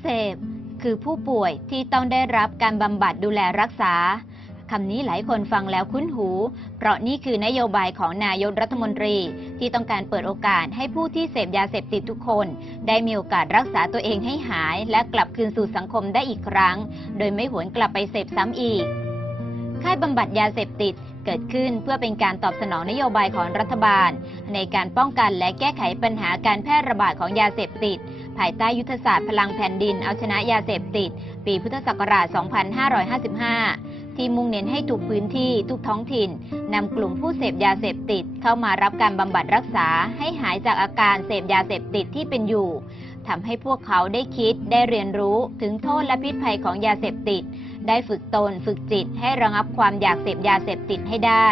เสพ คือผู้ป่วยที่ต้องได้รับการบำบัดดูแลรักษาคำนี้หลายคนฟังแล้วคุ้นหู เพราะนี่คือนโยบายของนายกรัฐมนตรี ที่ต้องการเปิดโอกาสให้ผู้ที่เสพยาเสพติดทุกคน ได้มีโอกาสรักษาตัวเองให้หาย และกลับคืนสู่สังคมได้อีกครั้ง โดยไม่หวนกลับไปเสพซ้ำอีก ค่ายบำบัดยาเสพติดเกิดขึ้นเพื่อเป็นการตอบสนองนโยบายของรัฐบาล ในการป้องกันและแก้ไขปัญหาการแพร่ระบาดของยาเสพติด ภายใต้ยุทธศาสตร์พลังแผ่นดิน เอาชนะยาเสพติด ปีพุทธศักราช 2555 ที่มุ่งเน้นให้ทุกพื้นที่ทุกท้องถิ่นนำกลุ่มผู้เสพยาเสพติด เข้ามารับการบำบัดรักษาให้หายจากอาการเสพยาเสพติดที่เป็นอยู่ทำให้พวกเขาได้คิดได้เรียนรู้ถึงโทษและพิษภัยของยาเสพติด ได้ฝึกตนฝึกจิตให้ระงับความอยากเสพยาเสพติดให้ได้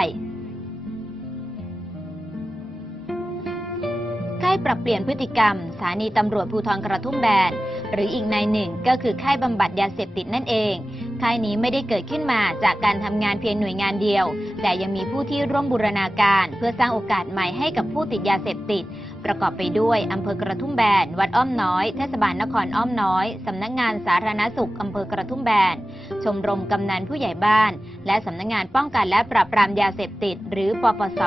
ค่ายปรับเปลี่ยนพฤติกรรมสถานีตำรวจภูธรกระทุ่มแบน หรืออีกในหนึ่งก็คือค่ายบำบัดยาเสพติดนั่นเอง ค่ายนี้ไม่ได้เกิดขึ้นมาจากการทำงานเพียงหน่วยงานเดียว แต่ยังมีผู้ที่ร่วมบูรณาการ เพื่อสร้างโอกาสใหม่ให้กับผู้ติดยาเสพติด ประกอบไปด้วยอำเภอกระทุ่มแบน วัดอ้อมน้อย เทศบาลนครอ้อมน้อยสำนักงานสาธารณสุขอำเภอกระทุ่มแบน ชมรมกำนันผู้ใหญ่บ้าน และสำนักงานป้องกันและปราบปรามยาเสพติด หรือปปส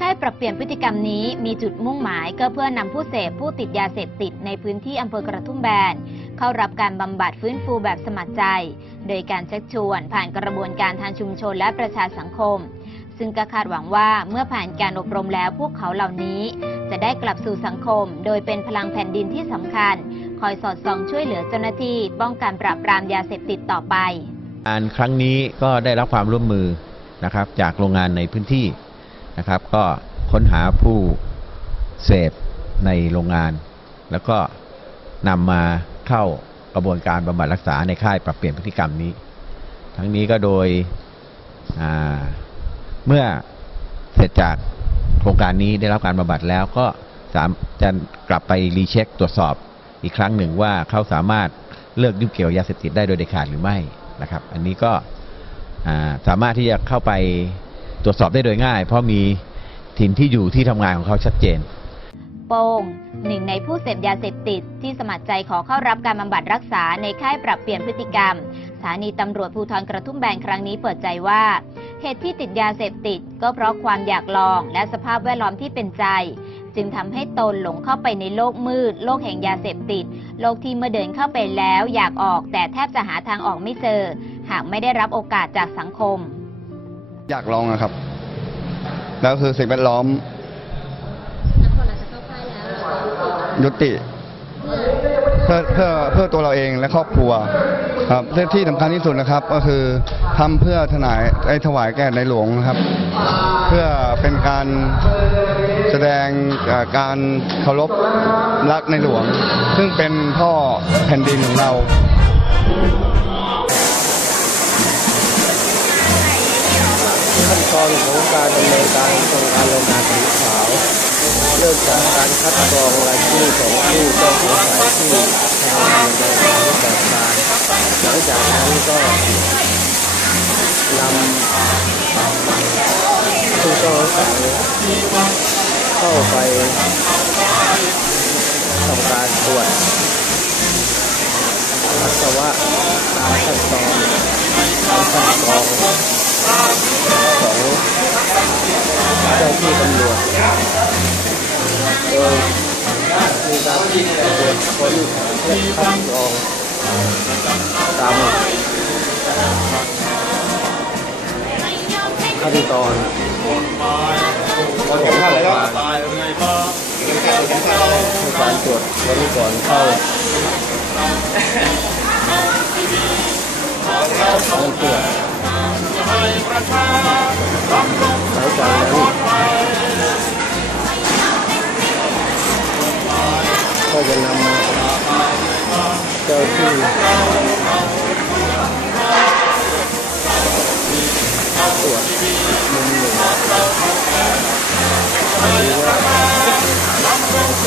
ค่ายปรับเปลี่ยนพฤติกรรมนี้มีจุดมุ่งหมายก็เพื่อนำผู้เสพผู้ติดยาเสพติดในพื้นที่อำเภอกระทุ่มแบน เข้ารับการบำบัดฟื้นฟูแบบสมัครใจ โดยการชักชวนผ่านกระบวนการทางชุมชนและประชาสังคม ซึ่งก็คาดหวังว่าเมื่อผ่านการอบรมแล้วพวกเขาเหล่านี้ จะได้กลับสู่สังคม โดยเป็นพลังแผ่นดินที่สำคัญ คอยสอดส่องช่วยเหลือเจ้าหน้าที่ ป้องกันปราบปรามยาเสพติดต่อไป งานครั้งนี้ก็ได้รับความร่วมมือนะครับจากโรงงานในพื้นที่ นะครับ ก็ค้นหาผู้เสพในโรงงาน แล้วก็นำมาเข้ากระบวนการบำบัดรักษาในค่ายปรับเปลี่ยนพฤติกรรมนี้ ทั้งนี้ก็โดยเมื่อเสร็จจากโครงการนี้ได้รับการบำบัดแล้วก็สามจะกลับไปรีเช็คตรวจสอบอีกครั้งหนึ่งว่าเขาสามารถเลิกยุ่งเกี่ยวยาเสพติดได้โดยเด็ดขาดหรือไม่นะครับ อันนี้ก็สามารถที่จะเข้าไป ตรวจสอบได้โดยง่าย เพราะมีถิ่นที่อยู่ที่ทำงานของเขาชัดเจน โป้งหนึ่งในผู้เสพยาเสพติดที่สมัครใจขอเข้ารับการบำบัดรักษาในค่ายปรับเปลี่ยนพฤติกรรมสถานีตำรวจภูธรกระทุ่มแบนครั้งนี้เปิดใจว่า เหตุที่ติดยาเสพติดก็เพราะความอยากลองและสภาพแวดล้อมที่เป็นใจ จึงทำให้ตนหลงเข้าไปในโลกมืด โลกแห่งยาเสพติด โลกที่เมื่อเดินเข้าไปแล้วอยากออกแต่แทบจะหาทางออกไม่เจอ หากไม่ได้รับโอกาสจากสังคม อยากลองอะครับ แล้วคือสิ่งแวดล้อม ยุติ เพื่อเพื่อเพื่อตัวเราเองและครอบครัว ครับและที่สำคัญที่สุดนะครับ ก็คือทำเพื่อถนายไอ้ถวายแก่ในหลวงนะครับ เพื่อเป็นการแสดงเอ่อการเคารพรักในหลวง ซึ่งเป็นพ่อแผ่นดินของเรา ขั้นตอนของการดำเนินการโครงการโรงงานสีขาวเริ่มจากการคัดกรองรายชื่อของผู้ต้องสงสัยที่ทำงานในโรงงานรูปแบบการหลังจากนั้นก็นำผู้ต้องสงสัยเข้าไปทำการตรวจปัสสาวะตามขั้นตอนการคัดกรอง เจ้าที่ตำรวจโดยมีการตรวจค้นและคัดกรองตามขั้นตอนของการการตรวจค้นก่อนเข้าการตรวจ หลังจากนั้นก็จะนำเจ้าที่ตรวจมุมหนึ่ง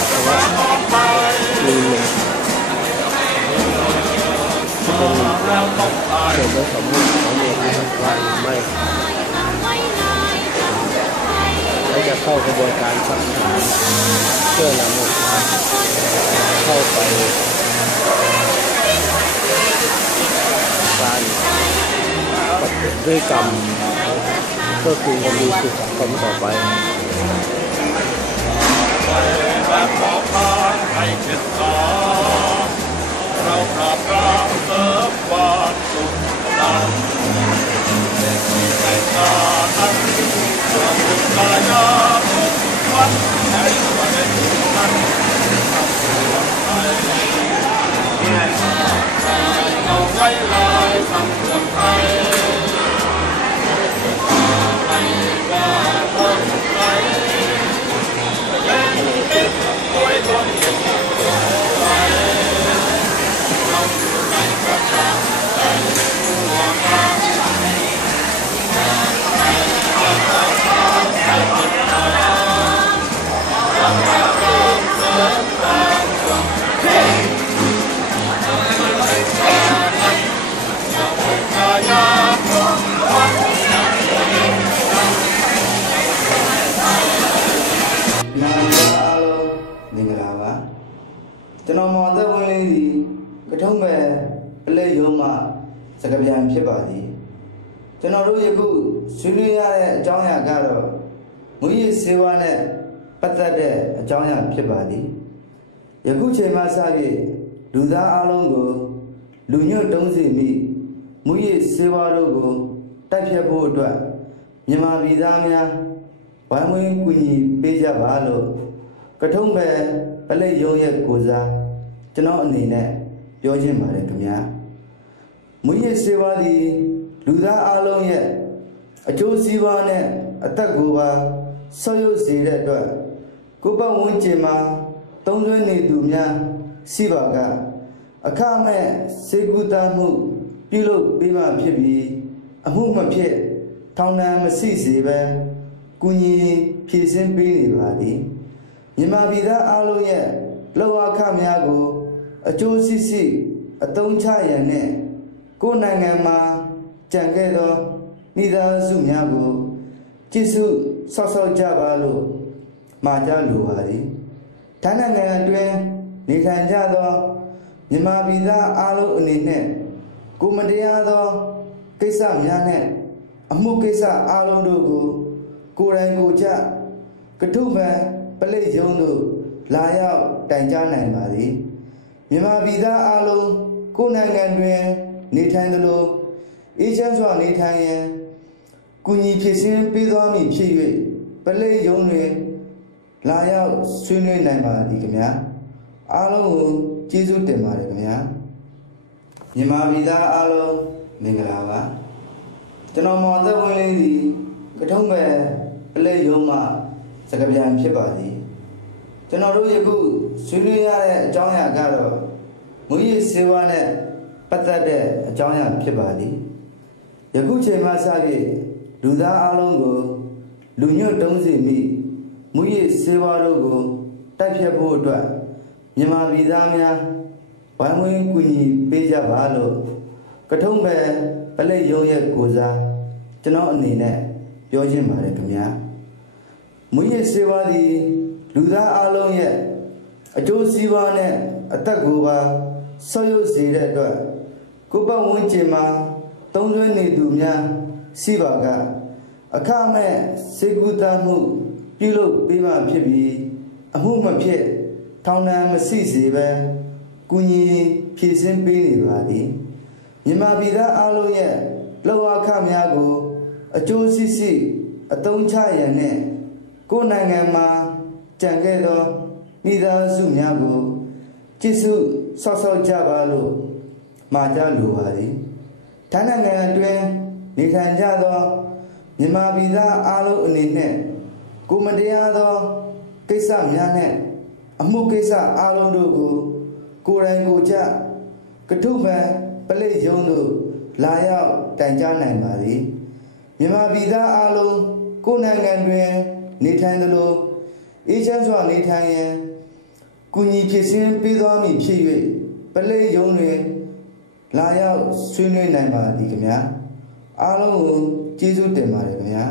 หรือว่ามีหนึ่งเป็นส่วนผสมของ ไม่และจะเข้ากระบวนการสักถามเพื่อนำเข้าไปการประพฤติกรรมเพื่อคืนความดีสู่สังคมต่อไป Thank you. ကပြန်ဖြစ်ပါသည်ကျွန်တော်တို့ယခုဆွေးနွေးရတဲ့အကြောင်းအရာကတော့မူရည်စေဝါနဲ့ပတ်သက်တဲ့အကြောင်းအရာဖြစ်ပါသည်ယခုချိန်မှစပြီးလူသားအလုံးကိုလူညွတ်တုံးစီမိမူရည်စေဝါတို့ကိုတိုက်ဖြတ်ဖို့အတွက်မြန်မာပြည်သားများဝိုင်းဝန်းကူညီပေးကြပါလို့ကထုံးပဲပလက်ရုံးရဲ့ကိုစားကျွန်တော်အနေနဲ့ပြောချင်ပါတယ်ခင်ဗျာ မူရည်စေဝါသည်လူသားအလုံးရဲ့အကျိုးစီးပွားနဲ့အသက်ကိုပါဆော့ရုပ်စေတဲ့အတွက်ကိုယ်ပတ်ဝန်းကျင်မှာသုံးသွင်းနေသူများရှိပါကအခမဲ့စေကူတာမှုပြုလုပ်ပေးမှဖြစ်ပြီးအမှုမဖြစ်ထောင်ဒဏ်မရှိစေပဲကုညီဖြည့်စင်းပေးနေပါသည်မြန်မာပြည်သားအလုံးရဲ့လောက်အခများကိုအကျိုးရှိရှိအသုံးချရန်နဲ့ ကိုယ်နိုင်ငံမှာကြံခဲ့သောမိသားစုများကိုကျေးဇူးဆောက်ရှောက်ကြပါလို့မှာကြလိုပါသည်ဌာနနိုင်ငံအတွင်းနေထိုင်ကြသောမြန်မာပြည်သားအားလုံးအနေနဲ့ကိုမတရားသောကိစ္စများနဲ့အမှုကိစ္စအားလုံးတို့ကိုကိုယ်တိုင်ကိုယ်ကြကထုမှန်ပလိတ်ယုံတို့လာရောက်တိုင်ကြားနိုင်ပါသည်မြန်မာပြည်သားအားလုံးကိုယ်နိုင်ငံတွင် နေထိုင်သလိုအေးချမ်းစွာနေထိုင်ရန်ကုညီဖြစ်စဉ်ပေးသွားမည်ဖြစ်၍ပလိတ်ယုံတွင်လာရောက်ဆွေးနွေးနိုင်ပါသည်ခင်ဗျာအားလုံးကိုကျေးဇူးတင်ပါတယ်ခင်ဗျာမြန်မာပြည်သားအားလုံးမင်္ဂလာပါကျွန်တော်မော်သက်ဝင်လေးစီကထုံးပဲအလေးယုံမှစကပြန်ဖြစ်ပါသည်ကျွန်တော်တို့ယခုဆွေးနွေးရတဲ့အကြောင်းအရာကတော့မူရည်စေဝါနဲ့ ပတ်သက်တဲ့အကြောင်းအရာဖြစ်ပါသည်ယခုချိန်မှစပြီးလူသားအားလုံးကိုလူညွတ်တုံးစီမိမူရည်စေဝါတို့ကိုတိုက်ဖြတ်ဖို့အတွက်မြန်မာပြည်သားများဝိုင်းဝန်းကူညီပေးကြပါလို့ကထုံးပဲပလက်ရုံးရဲ့ကိုစားကျွန်တော်အနေနဲ့ပြောချင်ပါတယ်ခင်ဗျာမူရည်စေဝါသည်လူသားအလုံးရဲ့အကျိုးစီးပွားနဲ့အသက်ကိုပါဆော့ရုပ်စေတဲ့အတွက် ကိုယ်ပတ်ဝန်းကျင်မှာသုံးသွင်းနေသူများရှိပါကအခမဲ့စေကူတာမှုပြုလုပ်ပေးမှဖြစ်ပြီးအမှုမဖြစ်ထောင်ဒဏ်မရှိစေပဲကုညီဖြည့်စင်းပေးနေပါသည်မြန်မာပြည်သားအလုံးရဲ့လောက်အခများကိုအကျိုးရှိရှိအသုံးချရန်နဲ့ကိုယ်နိုင်ငံမှာကြံခဲ့သောမိသားစုများကိုကျေးဇူးဆောက်ရှောက်ကြပါလို့ မှာကြလိုပါသည်ဌာနနိုင်ငံအတွင်းနေထိုင်ကြသောမြန်မာပြည်သားအားလုံးအနေနဲ့ကိုမတရားသောကိစ္စများနဲ့အမှုကိစ္စအားလုံးတို့ကိုကိုယ်တိုင်ကိုယ်ကြကထုမှန်ပလိတ်ယုံတို့လာရောက်တိုင်ကြားနိုင်ပါသည်မြန်မာပြည်သားအားလုံးကိုယ်နိုင်ငံတွင် နေထိုင်သလိုအေးချမ်းစွာနေထိုင်ရန်ကုညီဖြစ်စဉ်ပေးသွားမည်ဖြစ်၍ပလိတ်ယုံတွင် လာရောက်ဆွေးနွေးနိုင်ပါသည်ခင်ဗျာအားလုံးကိုကျေးဇူးတင်ပါတယ်ခင်ဗျာ